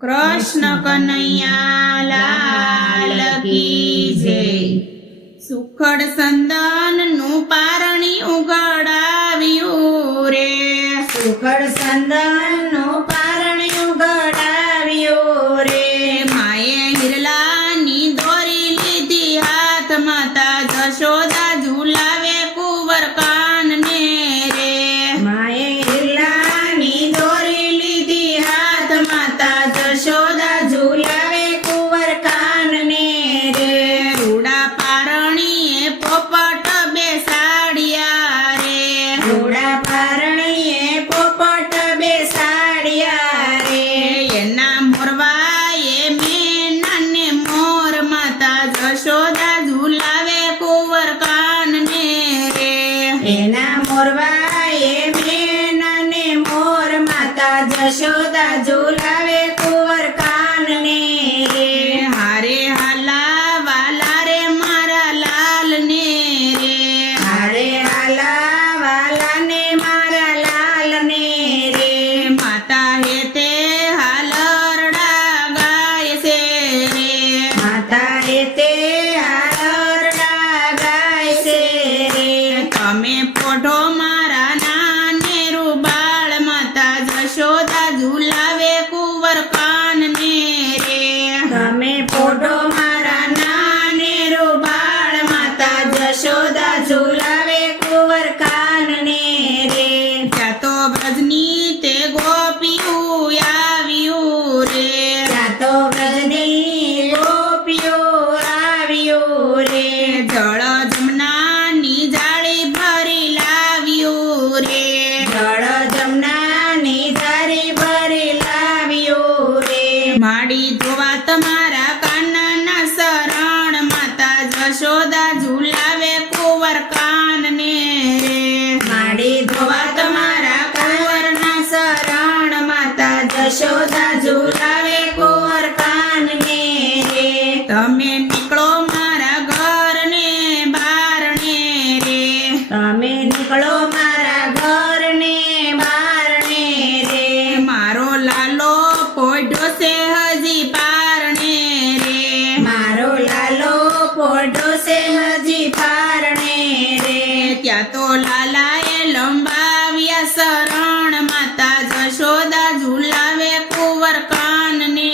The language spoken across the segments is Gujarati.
કૃષ્ણ કનૈયા લાલ કી જય। સુખડ સંદન નું પારણી ઉગડાવ્યું રે, સુખડ સંદન નું પારણી ઉગડાવ્યું રે। માએ હિરલાની દોરી લીધી હાથ, માતા જશોદા ઝુલાવે કુંવર કાનને રે। માએ હિરલાની દોરી લીધી હાથ, માતા જશોદા ઝુલાવે કુંવર કાનને રે। રૂડા પારણીએ પોપટ બેસાડ્યા રે, રૂડા પારણીએ પોપટ બેસાડ્યા રે। એના મોરવાએ મેનાને મોર, માતા જશોદા ઝુલાવે કુંવર કાનને રે। એના મોરવાએ મેનાને મોર, માતા જશોદા ઝુલાવે કુંવર કાનને રે। હારે હાલા વાલા રે મારા લાલને રે, હારે હાલા વાલાને મારા લાલને રે। માતા હેતે હાલરડા ગાય છે રે। માતા તે હારડા ગાય છે રે। તમે પોઢો મારા નાનેરું બાળ, માતા જશોદા ઝુલાવે કુંવર કાનને રે। તમે પોઢો મારા નાનેરું બાળ, માતા જશોદા ઝુલાવે કુંવર કાનને રે। ત્યાં તો વ્રજની તે ગોપિયું આવ્યું રે, ત્યાં તો વ્રજની ગોપીઓ આવ્યું રે। જળ જમનાની જાળી ભરી લાવ્યું રે। જળ જમનાની ધારી ભરી લાવ્યું રે। માડી ધોવા તમારા કાનના શરણ, માતા જશોદા ઝુલાવે કુંવર કાનને રે। માડી ધોવા તમારા કુંવરના શરણ, માતા જશોદા ઝુલાવે કુંવર કાનને રે। તમે નીકળો મારા ઘરને બારણે રે, તમે નીકળો મારા ઘરને બારણે રે। મારો લાલો પોઢ્યો છે હજી પારણે રે। મારો લાલો પોઢો છે હજી પારણે રે। ત્યાં તો લાલાએ લંબાવ્યા શરણ, માતા જશોદા ઝુલાવે કુંવર કાનને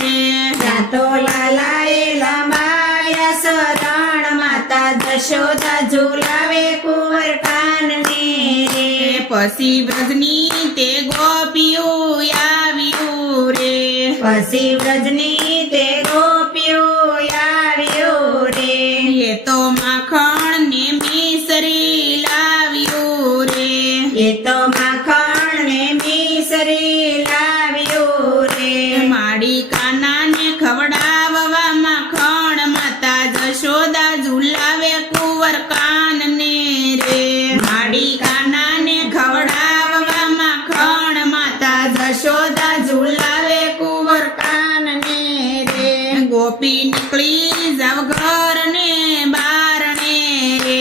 રે। ત્યાં તો લાલાએ લંબાવ્યા શરણ, માતા જશોદા ઝુલાવે કુંવર કાનને રે। પછી વ્રજની તે ગોપિયું આવ્યું રે, પછી વ્રજની તે ગોપીઓ આવ્યું રે। એ તો માખણ ને મિસરી લાવ્યું રે। એ તો માખણ ને મિસરી લાવ્યું રે। માડી કાનાને ખવડાવવા માખણ, માતા જશોદા ઝુલાવે કુંવર કાનને રે। માડી કાનાને ખવડાવવા માખણ, માતા જશોદા ઝુલાવે કુંવર કાનને રે। ગોપી નીકળી જાવ ઘરને બારણે રે,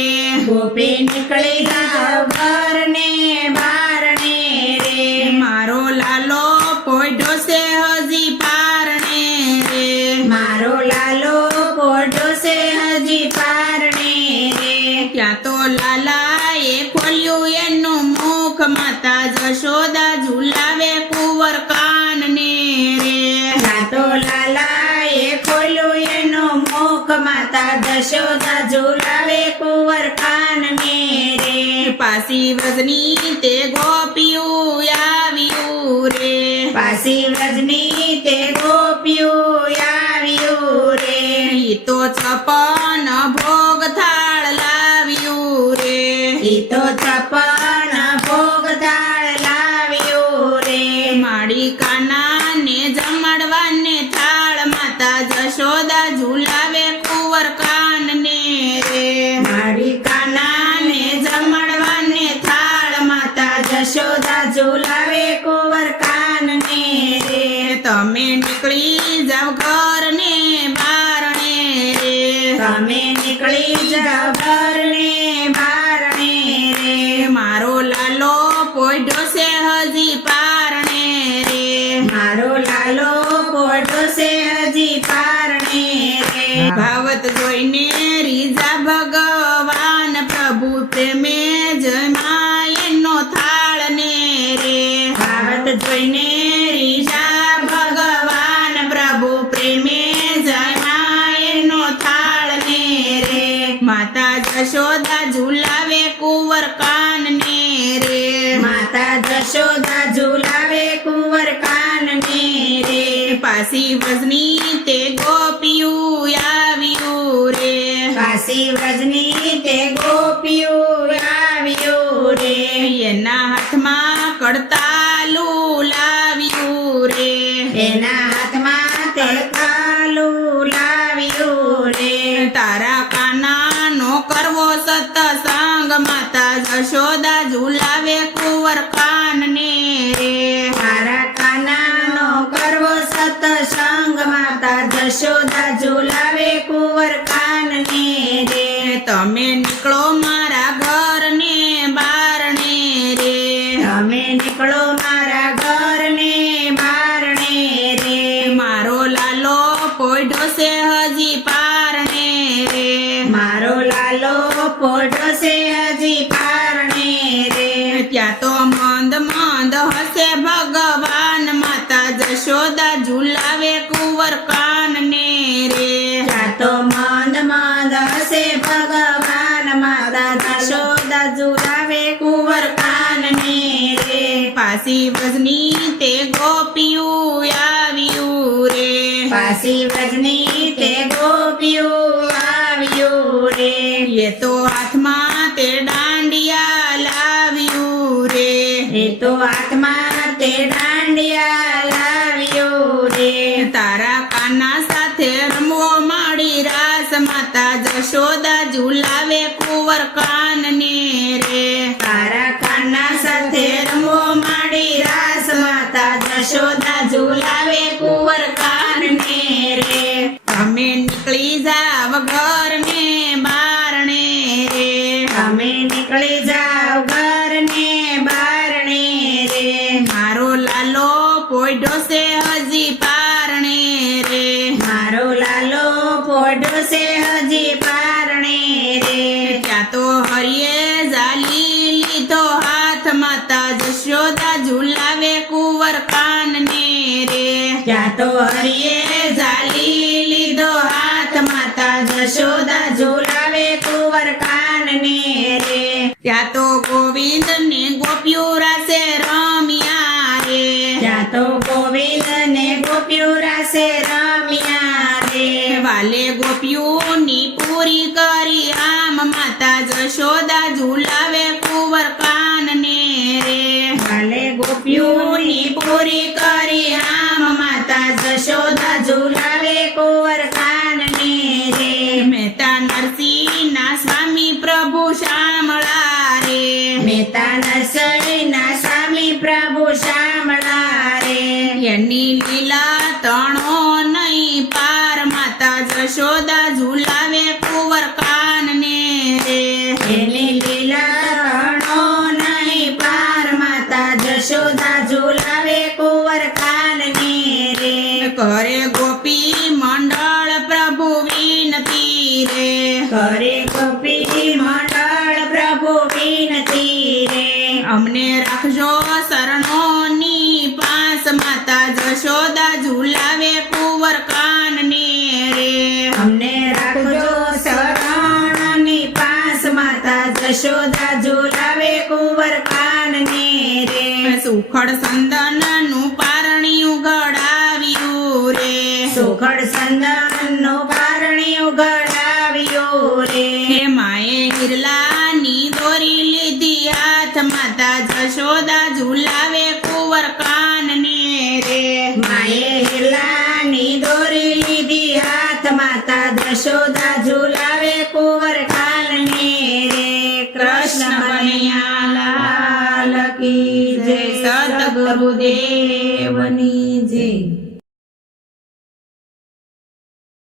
ગોપી નીકળી જાવ ઘરને બારણે રે। મારો લાલો પોઢ્યો છે હજી પારણે રે। મારો લાલો પોઢો છે હજી પારણે રે। ત્યાં તો લાલાએ ખોલ્યું એનું મુખ, માતા જશોદા ઝુલાવે કુંવર કાનને રે। ત્યાં તો લાલાએ ખોલ્યું એનું મુખ, માતા જશોદા ઝુલાવે કુંવર કાનને રે। પાસી વ્રજની તે ગોપિયું આવ્યું રે, પાછી વ્રજની તે ગોપીઓ આવ્યું રે। ઈ તો છપન ભોગ થાળ લાવ્યું રે। ઈ તો છપ્પન ભોગ થાળ લાવ્યું રે। માડી કાનાને જમાડવાને થાળ, માતા જશોદા ઝુલાવે કુંવર કાનને રે। મારી કાનાને જમણવાને થાળ, માતા જશોદા ઝુલાવે કુંવર કાનને રે। તમે નીકળી જાવ ઘરને બારણે રે, તમે નીકળી જાવ ઘરને બારણે રે। મારો લાલો પોઢ્યો છે હજી પારણે રે। મારો લાલો જશોદા ઝુલાવે કુંવર કાનને રે માતા જશોદા ઝુલાવે કુંવર કાનને રે પાસી વ્રજની તે ગોપિયું આવ્યું રે કાશી વ્રજની તે ગોપિયું આવ્યું રે એના હાથમાં કડતાલું લાવ્યું રે એના હાથમાં તડકાલું લાવ્યું રે તારા કાનાનો કરવો સત્સંગ માતા જશોદા ઝુલાવે કુંવર કાનને રે મારા કાનાનો કરવો સત્સંગ માતા જશોદા ઝુલાવે કુંવર કાનને રે તમે નીકળો મારા ઘરને બારણે રે તમે નીકળો મારા ઘરને બારણે રે મારો લાલો પોઢો છે હજી પારણે રે મારો લાલો પોઢો છે હજી પારણે રે ત્યાં તો મંદ મંદ હશે ભગવાન માતા જશોદા ઝુલાવે કુંવર કાનને રે ત્યાં તો મંદ મંદ હશે ભગવાન માતા જશોદા ઝુલાવે કુંવર કાનને રે પાસી વ્રજની તે ગોપિયું આવ્યું રે પાસી વ્રજની તે ગોપિયું આવ્યું રે એ તો હાથમાં તે દાંડિયા લાવ્યું રે એ તો હાથમાં તે દાંડિયા લાવ્યું રે તારા કાના સાથે રમવો માડી રાસ માતા જશોદા ઝુલાવે કુંવર કાનને રે તારા કાના સાથે રમવો માડી રાસ માતા જશોદા ઝુલાવે કુંવર કાનને રે તમે નીકળી જાવ ઘરને બારણે રે તમે નીકળી જાવ ઘરને બારણે રે મારો લાલો પોઢો છે હજી પારણે રે મારો લાલો પોઢો છે હજી પારણે રે ત્યાં તો હરિયે ઝાલી લીધો હાથ માતા જશોદા ઝુલાવે કુંવર કાનને રે ત્યાં તો હરિયે ઝાલી લીધો હાથ માતા જશોદા ઝુલાવે કુંવર કાનને રે ત્યાં તો ગોવિંદ ને ગોપિયું રાસે રમ્યા રે ત્યાં તો ગોવિંદ ને ગોપિયું રાસે રમ્યા રે વાલે ગોપિયુંની પૂરી કરી આમ માતા જશોદા ઝુલાવે કુંવર કાનને રે વાલે ગોપિયોની પૂરી કરી આમ માતા જશોદા ઝુલાવે કુંવર કાનને રે મહેતા નરસિંહના સ્વામી પ્રભુ શામળા રે મહેતા નરસૈના સ્વામી પ્રભુ શામળા રે એની લીલા તણો નહીં પાર માતા જશોદા ઝુલાવે કુંવર કાનને રે એની લીલા રણો નહીં પાર માતા જશોદા ઝુલાવે કુંવર કાનને રે કરે ગોપી મંડળ પ્રભુ વિનતી રે કરે ગોપી મંડળ પ્રભુ વિનતી રે અમને રાખજો શરણોની પાસ માતા જશોદા ઝુલાવે કુંવર કાનને રે અમને રાખજો શરણની પાસ માતા જશોદા ઝુલાવે કુંવર કાનને રે સુખડ સંદનનું પારણિયું ઘડાવ્યું રે સુખડ સંદનનું પારણિયું ઘડાવ્યું રે હે માએ હિરલાની દોરી લીધી હાથ માતા જશોદા ઝુલાવે કુંવર કાનને રે માએ હિરલાની દોરી લીધી હાથ માતા જશોદા ઝુલાવે કુંવર કાનને રે કૃષ્ણ કનૈયા લાલ કી જય સદગુરુદેવની જય